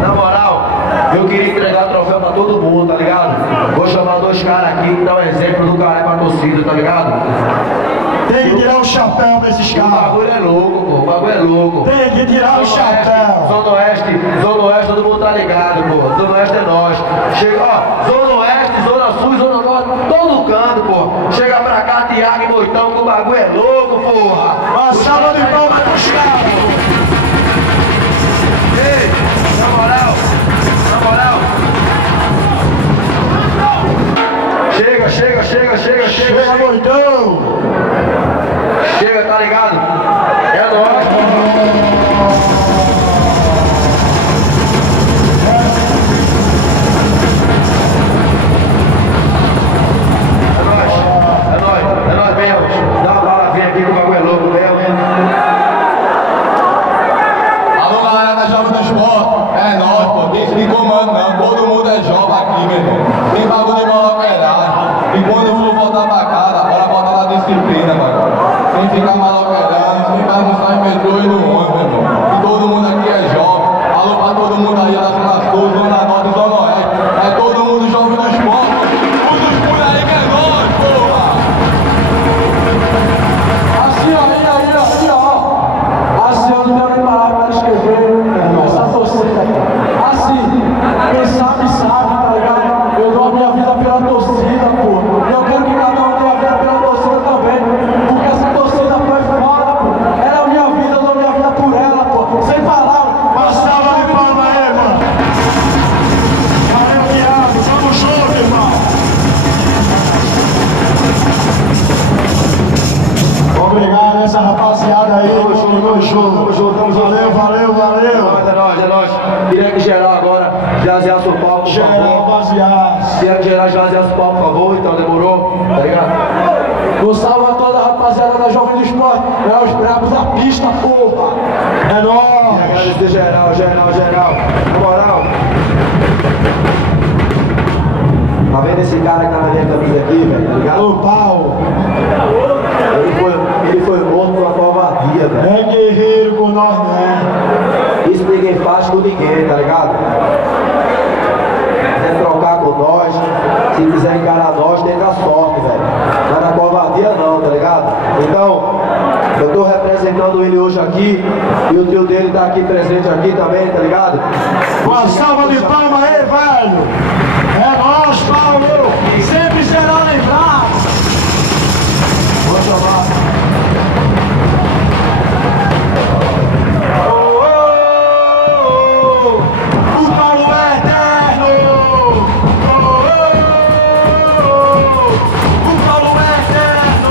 Na moral, eu queria entregar troféu pra todo mundo, tá ligado? Vou chamar dois caras aqui que dá um exemplo do caralho pra torcida, tá ligado? Tem que tirar o chapéu pra esses caras. O bagulho é louco, pô. O bagulho é louco. Tem que tirar o chapéu. Zona Oeste, todo mundo tá ligado, pô. Zona Oeste é nós. Chega, ó, Zona Oeste, Zona Sul, Zona Norte, todo canto, pô. Chega pra cá, Tiago e Moitão, que o bagulho é louco, porra. Uma salva de palmas pros caras. Ei, na moral. Chega, Chega, Moitão. Chega, tá ligado? É nóis. É nóis mesmo. Dá uma palavrinha aqui que o bagulho é louco mesmo. Alô, galera da Jovem do Esporte. É nóis, pô. Tem de comando não. Todo mundo é jovem aqui, meu irmão. Tem bagulho de maloqueiragem. E quando for voltar pra casa, bora botar na disciplina, mano. Sem ficar maloqueirando, sem bagunçar em metrô e no ônibus, meu irmão. E todo mundo aqui é jovem. Alô pra todo mundo aí da Zona Sul, Zona Norte e Zona Oeste. É todo mundo jovem do esporte. Todos por aí que é nóis, porra. Assim, ó. Assim, eu não tenho nem palavra pra escrever essa torcida aqui. Assim, quem sabe, tá ligado? Eu dou a minha vida pela torcida, pô. E eu quero que cada um tenha a vida pela torcida também. Porque essa torcida foi foda, pô. Ela é a minha vida, eu dou a minha vida por ela, pô. Sem palavras. Uma salva de palmas aí, mano. Valeu, Thiago. Tamo junto, irmão. Obrigado essa rapaziada aí. Tamo junto. Valeu. É nóis. Queria que geral agora esvaziasse o palco, por favor. Queria que geral esvaziasse o palco, por favor. Então demorou, tá ligado? Um salve a toda a rapaziada da Jovem do Esporte. É os brabos da pista, porra. É Queria nóis. agradecer geral. Na moral. Tá vendo esse cara que tá na minha camisa aqui, velho? Tá ligado? O pau. Ele foi morto por uma covardia, velho. É guerreiro com nós, né? Isso ninguém faz com ninguém, tá ligado? Quer trocar com nós, se quiser encarar nós, tem a sorte, velho. Não é na covardia não, tá ligado? Então, eu tô representando ele hoje aqui e o tio dele tá aqui presente aqui também, tá ligado? Uma salva de palmas aí, velho. É nóis, Paulo. Sempre será lembrado. Vou chamar. O Paulo é eterno. O Paulo é eterno.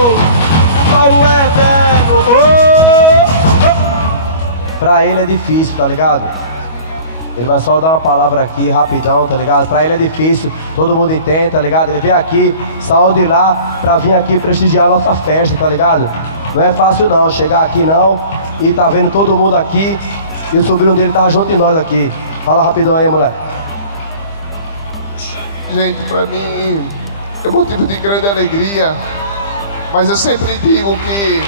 O Paulo é eterno. Pra ele é difícil, tá ligado? Ele vai só dar uma palavra aqui, rapidão, tá ligado? Pra ele é difícil, todo mundo entende, tá ligado? Ele veio aqui, saiu de lá pra vir aqui prestigiar a nossa festa, tá ligado? Não é fácil não, chegar aqui não e tá vendo todo mundo aqui e o sobrinho dele tá junto em nós aqui. Fala rapidão aí, moleque. Gente, pra mim é motivo de grande alegria, mas eu sempre digo que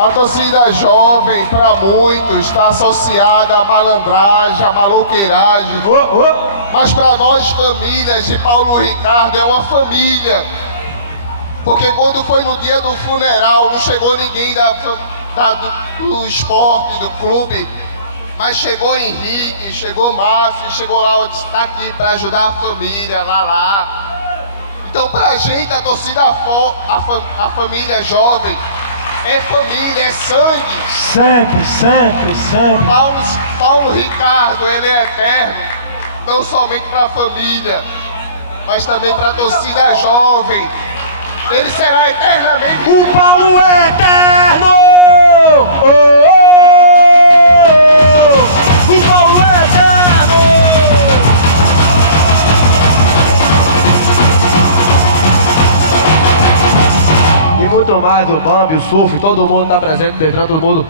a torcida jovem, para muitos, está associada à malandragem, à maloqueiragem. Mas para nós, famílias de Paulo Ricardo, é uma família. Porque quando foi no dia do funeral, não chegou ninguém do esporte, do clube. Mas chegou Henrique, chegou Márcio, chegou lá, está aqui para ajudar a família, lá. Então, pra gente, a torcida, a família jovem, é família, é sangue. Sempre. Paulo Ricardo, ele é eterno, não somente para a família, mas também para a torcida jovem. Ele será eternamente. O Paulo é eterno! O Paulo é eterno! E muito mais, o Bambi, o Surf, todo mundo tá presente, todo mundo.